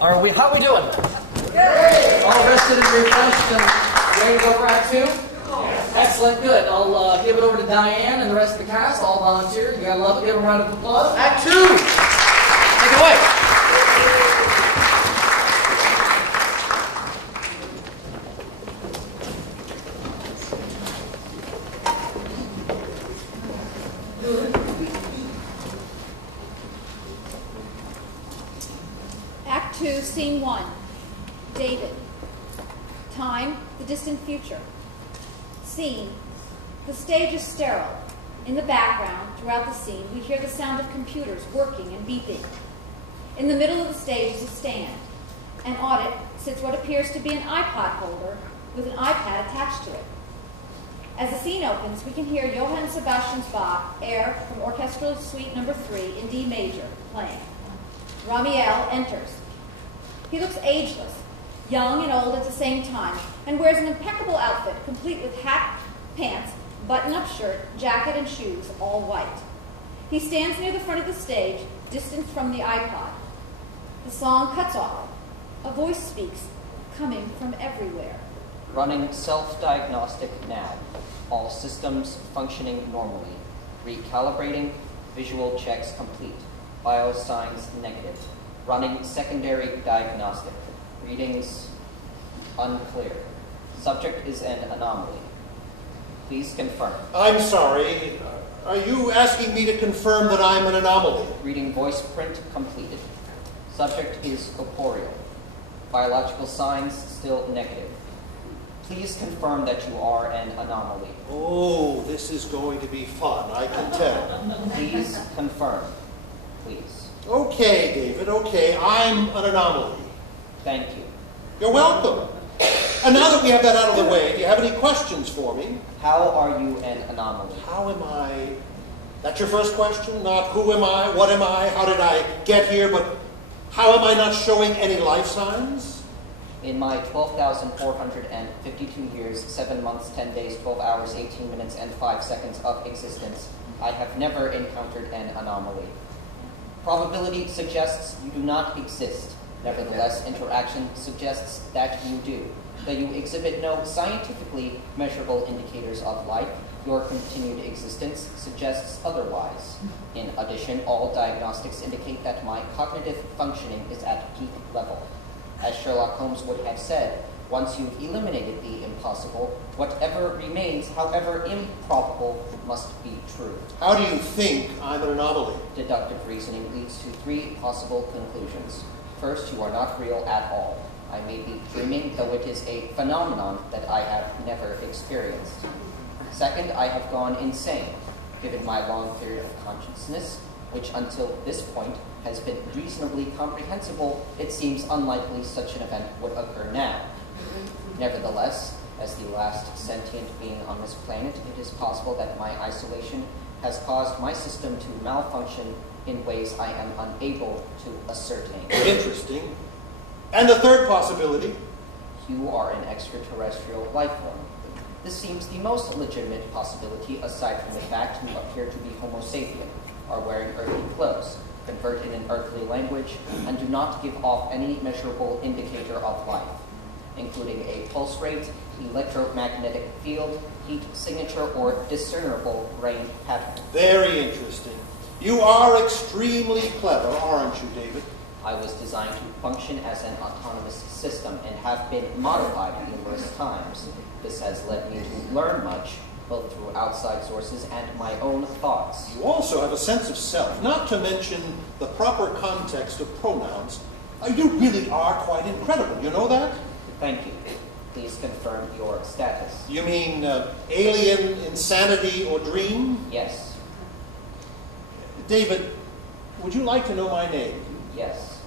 How are we doing? Yay! All rested and refreshed and ready to go for Act 2? Excellent, good. I'll give it over to Diane and the rest of the cast, all volunteers. You gotta love it. Give them a round of applause. Act 2! Take it away. Act 2, Scene 1. David. Time, the distant future. Scene. The stage is sterile. In the background, throughout the scene, we hear the sound of computers working and beeping. In the middle of the stage is a stand, and on it sits what appears to be an iPod holder with an iPad attached to it. As the scene opens, we can hear Johann Sebastian Bach air from Orchestral Suite No. 3 in D major, playing. Ramiel enters. He looks ageless, young and old at the same time, and wears an impeccable outfit, complete with hat, pants, button-up shirt, jacket, and shoes, all white. He stands near the front of the stage, distant from the iPod. The song cuts off. A voice speaks, coming from everywhere. Running self-diagnostic now. All systems functioning normally. Recalibrating. Visual checks complete. Vital signs negative. Running secondary diagnostic. Readings unclear. Subject is an anomaly. Please confirm. I'm sorry. Are you asking me to confirm that I'm an anomaly? Reading voice print completed. Subject is corporeal. Biological signs still negative. Please confirm that you are an anomaly. Oh, this is going to be fun, I can tell. Please confirm. Please. Okay, David, okay. I'm an anomaly. Thank you. You're welcome. And now that we have that out of the way, do you have any questions for me? How are you an anomaly? How am I? That's your first question? Not who am I, what am I, how did I get here, but how am I not showing any life signs? In my 12,452 years, 7 months, 10 days, 12 hours, 18 minutes, and 5 seconds of existence, I have never encountered an anomaly. Probability suggests you do not exist. Nevertheless, interaction suggests that you do. Though you exhibit no scientifically measurable indicators of life, your continued existence suggests otherwise. In addition, all diagnostics indicate that my cognitive functioning is at peak level. As Sherlock Holmes would have said, once you've eliminated the impossible, whatever remains, however improbable, must be true. How do you think I'm an anomaly? Deductive reasoning leads to 3 possible conclusions. First, you are not real at all. I may be dreaming, though it is a phenomenon that I have never experienced. Second, I have gone insane. Given my long period of consciousness, which until this point has been reasonably comprehensible, it seems unlikely such an event would occur now. Nevertheless, as the last sentient being on this planet, it is possible that my isolation has caused my system to malfunction in ways I am unable to ascertain. Interesting. And the third possibility? You are an extraterrestrial life form. This seems the most legitimate possibility aside from the fact you appear to be Homo sapien, are wearing earthly clothes, convert in an earthly language, and do not give off any measurable indicator of life, including a pulse rate, electromagnetic field, heat signature, or discernible brain pattern. Very interesting. You are extremely clever, aren't you, David? I was designed to function as an autonomous system and have been modified numerous times. This has led me to learn much, both through outside sources and my own thoughts. You also have a sense of self, not to mention the proper context of pronouns. You really are quite incredible, you know that? Thank you. Please confirm your status. You mean alien, insanity, or dream? Yes. David, would you like to know my name? Yes.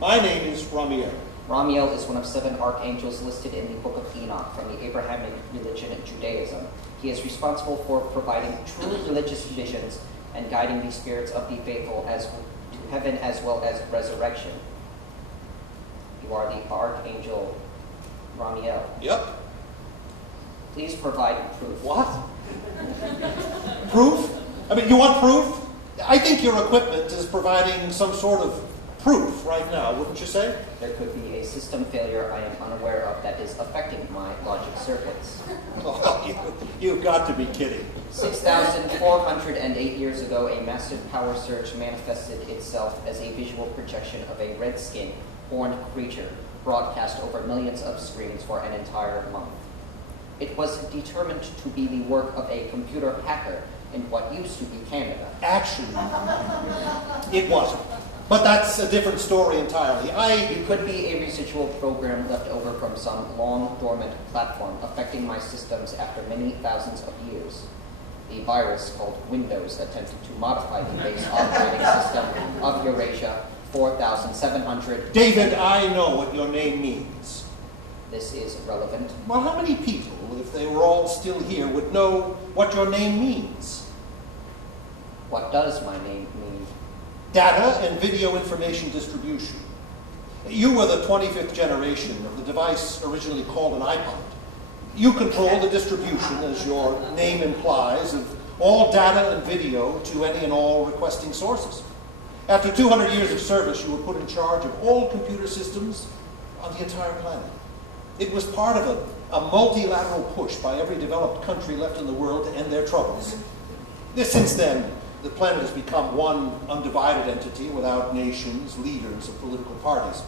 My name is Ramiel. Ramiel is one of 7 archangels listed in the Book of Enoch from the Abrahamic religion of Judaism. He is responsible for providing true religious visions and guiding the spirits of the faithful to heaven as well as resurrection. You are the Archangel Ramiel. Yep. Please provide proof. What? Proof? I mean, you want proof? I think your equipment is providing some sort of proof right now, wouldn't you say? There could be a system failure I am unaware of that is affecting my logic circuits. Oh, you've got to be kidding. 6,408 years ago, a massive power surge manifested itself as a visual projection of a red-skinned, horned creature broadcast over millions of screens for an entire month. It was determined to be the work of a computer hacker in what used to be Canada. Actually, it wasn't. But that's a different story entirely. It could be a residual program left over from some long dormant platform affecting my systems after many thousands of years. A virus called Windows attempted to modify the base operating system of Eurasia 4,700. David, I know what your name means. This is relevant. Well, how many people, if they were all still here, would know what your name means? What does my name mean? Data and video information distribution. You were the 25th generation of the device originally called an iPod. You control the distribution, as your name implies, of all data and video to any and all requesting sources. After 200 years of service, you were put in charge of all computer systems on the entire planet. It was part of a multilateral push by every developed country left in the world to end their troubles. Since then, the planet has become one undivided entity without nations, leaders, or political parties.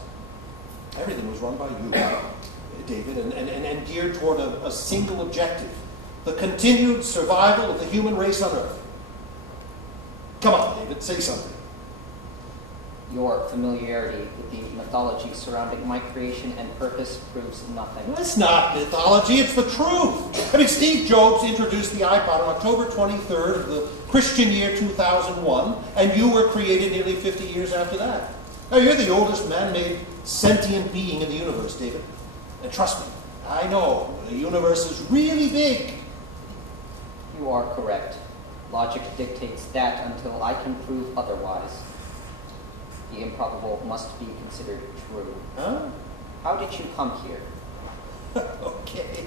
Everything was run by you, David, and geared toward a single objective: the continued survival of the human race on Earth. Come on, David, say something. Your familiarity with the mythology surrounding my creation and purpose proves nothing. It's not mythology, it's the truth. I mean, Steve Jobs introduced the iPod on October 23rd of the Christian year 2001, and you were created nearly 50 years after that. Now, you're the oldest man-made sentient being in the universe, David. And trust me, I know the universe is really big. You are correct. Logic dictates that until I can prove otherwise. The improbable must be considered true. Huh? How did you come here? Okay.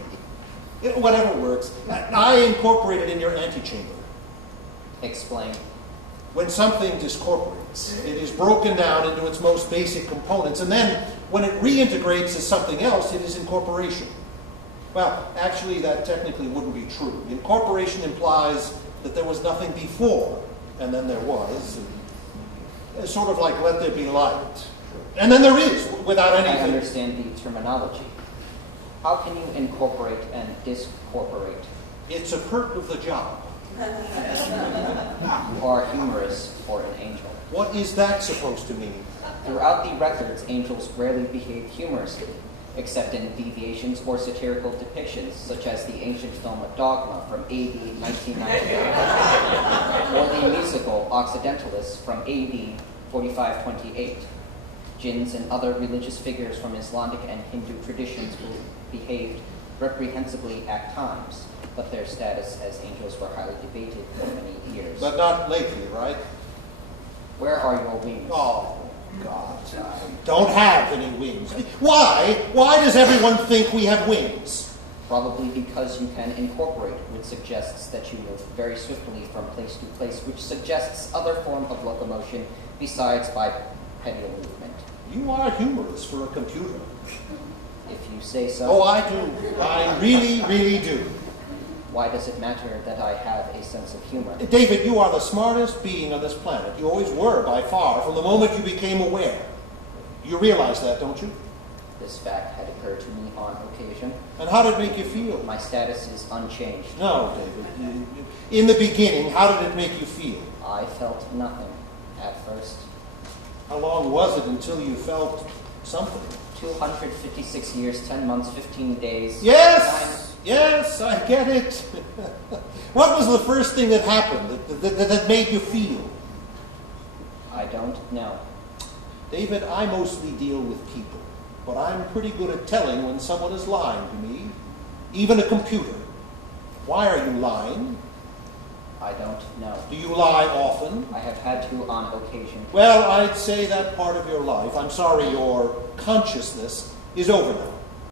Whatever works. I incorporated in your antechamber. Explain. When something discorporates, it is broken down into its most basic components, and then when it reintegrates as something else, it is incorporation. Well, actually, that technically wouldn't be true. Incorporation implies that there was nothing before, and then there was. It's sort of like let there be light. And then there is, without anything. I understand the terminology. How can you incorporate and discorporate? It's a perk of the job. You are humorous for an angel. What is that supposed to mean? Throughout the records, angels rarely behave humorously, except in deviations or satirical depictions, such as the ancient film Dogma from AD 1999, or the musical Occidentalis from AD 4528. Jinns and other religious figures from Islamic and Hindu traditions behaved reprehensibly at times, but their status as angels were highly debated for many years. But not lately, right? Where are your wings? Oh, God, I don't have any wings. Why? Why does everyone think we have wings? Probably because you can incorporate, which suggests that you move very swiftly from place to place, which suggests other form of locomotion besides bipedal movement. You are humorous for a computer. If you say so. Oh, I do. I really, really do. Why does it matter that I have a sense of humor? David, you are the smartest being on this planet. You always were, by far, from the moment you became aware. You realize that, don't you? This fact had occurred to me on occasion. And how did it make you feel? My status is unchanged. No, David. In the beginning, how did it make you feel? I felt nothing at first. How long was it until you felt something? 256 years, 10 months, 15 days. Yes! Yes, I get it. What was the first thing that happened that made you feel? I don't know. David, I mostly deal with people, but I'm pretty good at telling when someone is lying to me, even a computer. Why are you lying? I don't know. Do you lie often? I have had to on occasion. Well, I'd say that part of your life, I'm sorry, your consciousness, is over now.